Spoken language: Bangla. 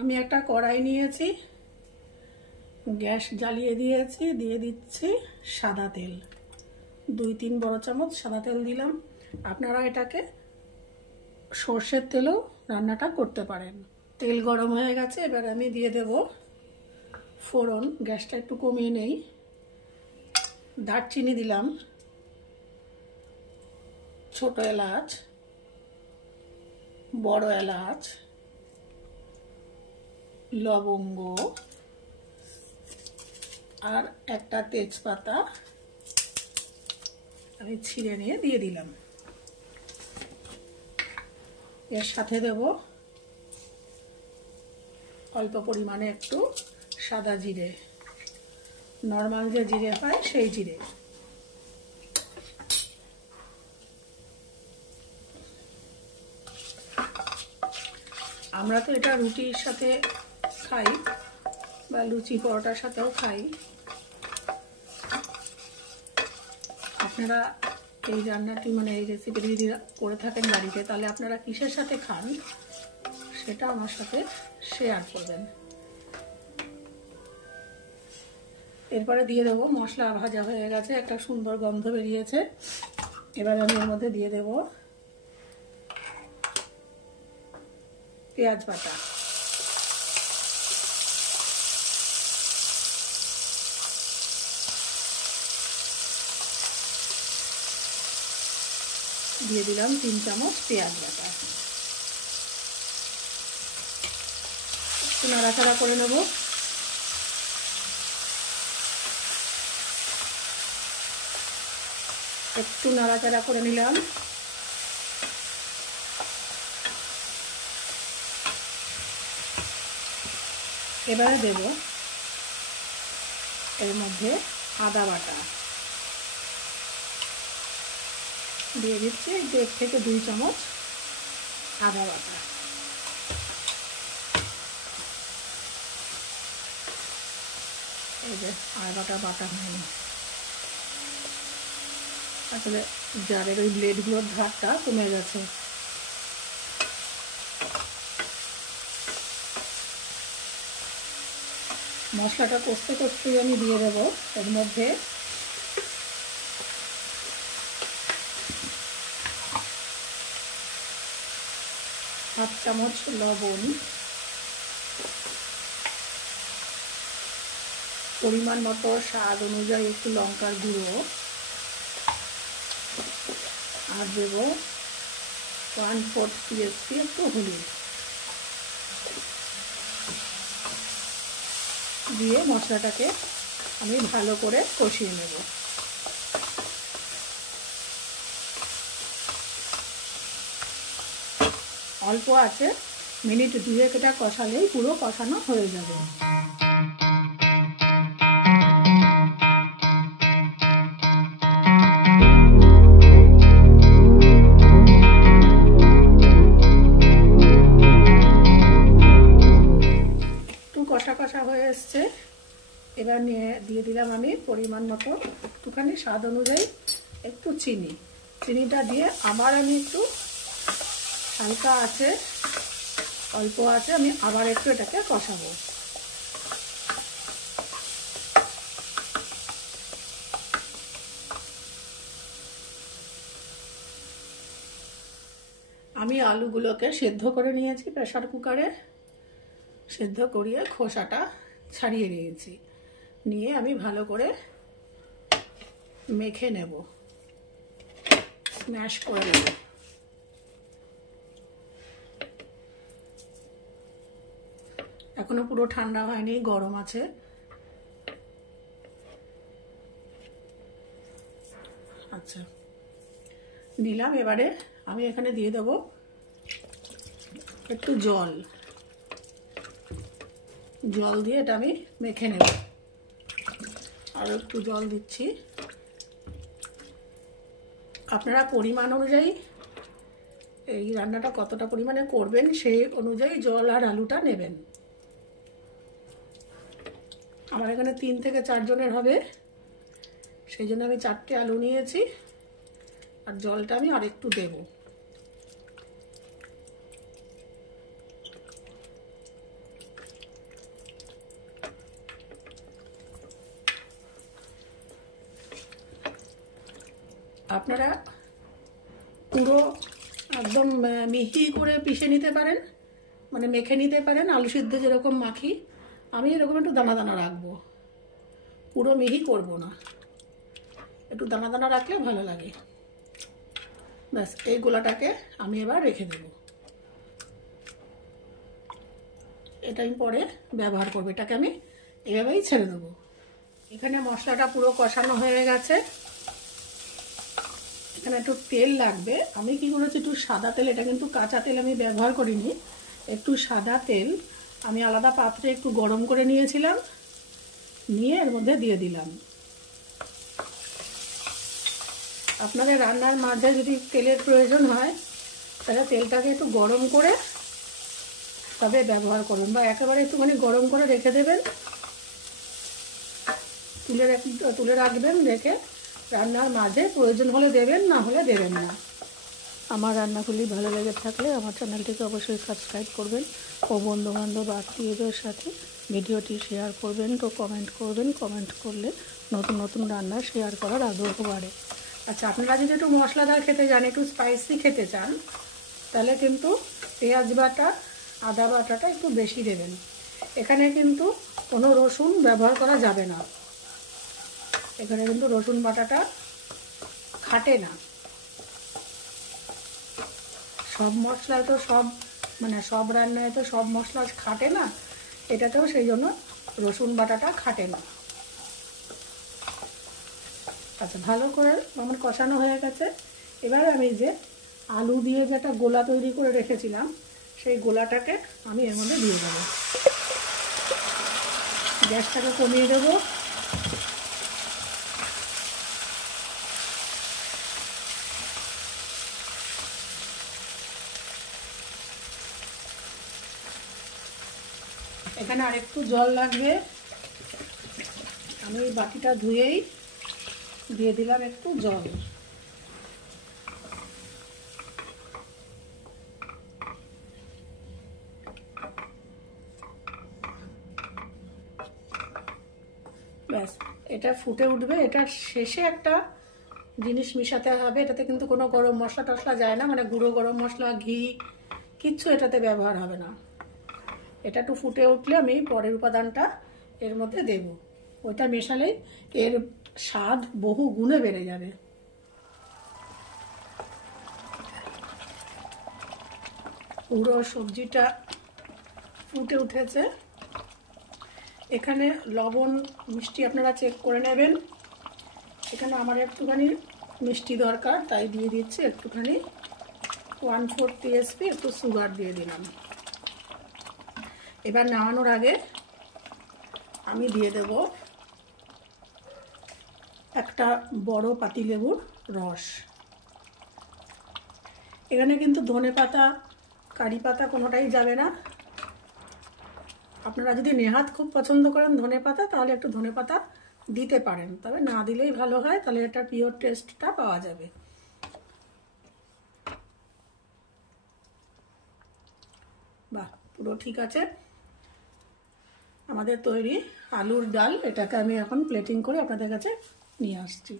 আমি একটা কড়াই নিয়েছি, গ্যাস জ্বালিয়ে দিয়েছি, দিয়ে দিচ্ছি সাদা তেল। 2-3 বড় চামচ সাদা তেল দিলাম। আপনারা এটাকে সর্ষের তেলেও রান্নাটা করতে পারেন। তেল গরম হয়ে গেছে, এবার আমি দিয়ে দেব ফোড়ন। গ্যাসটা একটু কমিয়ে নেই। দারচিনি দিলাম, ছোট এলাচ, বড় এলাচ, লবঙ্গ আর একটা তেজপাতা আমি ছিঁড়ে নিয়ে দিয়ে দিলাম। এর সাথে দেব অল্প পরিমাণে একটু সাদা জিরে, নর্মাল যে জিরে হয় সেই জিরে। আমরা তো এটা রুটির সাথে খাই বা লুচি পরোটার সাথেও খাই। আপনারা এই রান্নাটি মানে এই রেসিপিটি যদি করে থাকেন বাড়িতে, তাহলে আপনারা কিসের সাথে খান সেটা আমার সাথে শেয়ার করবেন। এরপরে দিয়ে দেবো, মশলা ভাজা হয়ে গেছে, একটা সুন্দর গন্ধ বেরিয়েছে। এবার আমি এর মধ্যে দিয়ে দেব পেঁয়াজ বাটা। দিয়ে দিলাম 3 চামচ পেঁয়াজ বাটা। একটু নাড়াচাড়া করে নেব। একটু নাড়াচাড়া করে নিলাম। এবারে দেব এর মধ্যে আদা বাটা। দিয়ে দিচ্ছি 1.5 থেকে 2 চামচ আদা বাটা। এই যে আদাটা বাটা হয়নি, আসলে জারের ওই ব্লেডগুলোর ধারটা কমে গেছে। মশলাটা কষতে কষতে আমি দিয়ে দেবো এর মধ্যে হাফ চামচ লবণ, পরিমাণ মতো স্বাদ অনুযায়ী একটু লঙ্কার গুঁড়ো, আর দেব 1/4 TSP একটু হলুদ দিয়ে মশলাটাকে আমি ভালো করে কষিয়ে নেব। অল্প আছে, মিনিট 2 এটা কষালেই পুরো কষানো হয়ে যাবে। কষা কষা হয়ে এসছে। এবার দিয়ে দিলাম আমি পরিমাণ মতো একটুখানি স্বাদ অনুযায়ী একটু চিনি। চিনিটা দিয়ে আবার আমি একটু হালকা আছে, অল্প আছে, আমি আবার একটু এটাকে কষাবো। আমি আলুগুলোকে সেদ্ধ করে নিয়েছি প্রেসার কুকারে। সেদ্ধ করিয়ে খোসাটা ছাড়িয়ে নিয়েছি। নিয়ে আমি ভালো করে মেখে নেব, স্ম্যাশ করে নেব। এখনো পুরো ঠান্ডা হয়নি, গরম আছে। আচ্ছা, নিলাম। এবারে আমি এখানে দিয়ে দেব একটু জল। জল দিয়ে এটা আমি মেখে নেব। আর একটু জল দিচ্ছি। আপনারা পরিমাণ অনুযায়ী এই রান্নাটা কতটা পরিমাণে করবেন সেই অনুযায়ী জল আর আলুটা নেবেন। আমার এখানে 3 থেকে 4 জনের হবে, সেই জন্য আমি 4টে আলু নিয়েছি। আর জলটা আমি আরেকটু দেবো। আপনারা পুরো একদম মিহি করে পিষে নিতে পারেন, মানে মেখে নিতে পারেন আলু সিদ্ধ যেরকম মাখি। আমি এরকম একটু দানা দানা রাখবো, পুরো মিহি করব না, একটু দানা দানা রাখলে ভালো লাগে। ব্যাস, এই গোলাটাকে আমি এবার রেখে দেব। এটা আমি পরে ব্যবহার করবো, এটাকে আমি এভাবেই ছেড়ে দেবো। এখানে মশলাটা পুরো কষানো হয়ে গেছে। এখানে একটু তেল লাগবে। আমি কি করেছি, একটু সাদা তেল, এটা কিন্তু কাঁচা তেল আমি ব্যবহার করিনি, একটু সাদা তেল আমি আলাদা পাত্রে একটু গরম করে নিয়েছিলাম, নিয়ে এর মধ্যে দিয়ে দিলাম। আপনাদের রান্নার মাঝে যদি তেলের প্রয়োজন হয় তাহলে তেলটাকে একটু গরম করে তবে ব্যবহার করুন, বা একেবারে একটুখানি গরম করে রেখে দেবেন, তুলে রাখবেন, রেখে রান্নার মাঝে প্রয়োজন হলে দেবেন, না হলে দেবেন না। আমার রান্নাগুলি ভালো লেগে থাকলে আমার চ্যানেলটিকে অবশ্যই সাবস্ক্রাইব করবেন ও বন্ধুবান্ধব আত্মীয়দের সাথে ভিডিওটি শেয়ার করবেন, তো কমেন্ট করবেন। কমেন্ট করলে নতুন নতুন রান্না শেয়ার করার আগ্রহ বাড়ে। আচ্ছা, আপনারা যদি একটু মশলাদার খেতে চান, একটু স্পাইসি খেতে চান, তাহলে কিন্তু পেঁয়াজ বাটা, আদা বাটাটা একটু বেশি দেবেন। এখানে কিন্তু কোনো রসুন ব্যবহার করা যাবে না, এখানে কিন্তু রসুন বাটাটা খাটে না। সব মশলায় তো সব রান্নায় তো সব মশলা খাটে না, এটাতেও সেই জন্য রসুন বাটাটা খাটে না। আচ্ছা, ভালো করে আমার কষানো হয়ে গেছে। এবার আমি যে আলু দিয়ে যে একটা গোলা তৈরি করে রেখেছিলাম, সেই গোলাটাকে আমি এর মধ্যে দিয়ে দেবো। গ্যাসটাকে কমিয়ে দেবো। এখানে আরেকটু জল লাগবে, আমি বাটিটা ধুয়েই দিয়ে দিলাম একটু জল। ব্যাস, এটা ফুটে উঠবে। এটার শেষে একটা জিনিস মিশাতে হবে, এটাতে কিন্তু কোনো গরম মশলা টশলা যায় না, মানে গুঁড়ো গরম মশলা, ঘি, কিচ্ছু এটাতে ব্যবহার হবে না। এটা একটু ফুটে উঠলে আমি পরের উপাদানটা এর মধ্যে দেব। ওইটা মেশালেই এর স্বাদ বহু গুণে বেড়ে যাবে। পুরো সবজিটা ফুটে উঠেছে। এখানে লবণ মিষ্টি আপনারা চেক করে নেবেন। এখানে আমার একটুখানি মিষ্টি দরকার, তাই দিয়ে দিচ্ছি একটুখানি 1/4 TSP একটু সুগার দিয়ে দিলাম। এবার নামানোর আগে আমি দিয়ে দেব একটা বড় পাতিলেবুর রস। এখানে কিন্তু ধনে পাতা, কারি পাতা কোনোটাই যাবে না। আপনারা যদি নেহাত খুব পছন্দ করেন ধনে পাতা, তাহলে একটু ধনে পাতা দিতে পারেন, তবে না দিলেই ভালো হয়, তাহলে এটার পিওর টেস্টটা পাওয়া যাবে। বাহ, পুরো ঠিক আছে। আমাদের তৈরি আলুর ডাল, এটাকে আমি এখন প্লেটিং করে আপনাদের কাছে নিয়ে আসছি।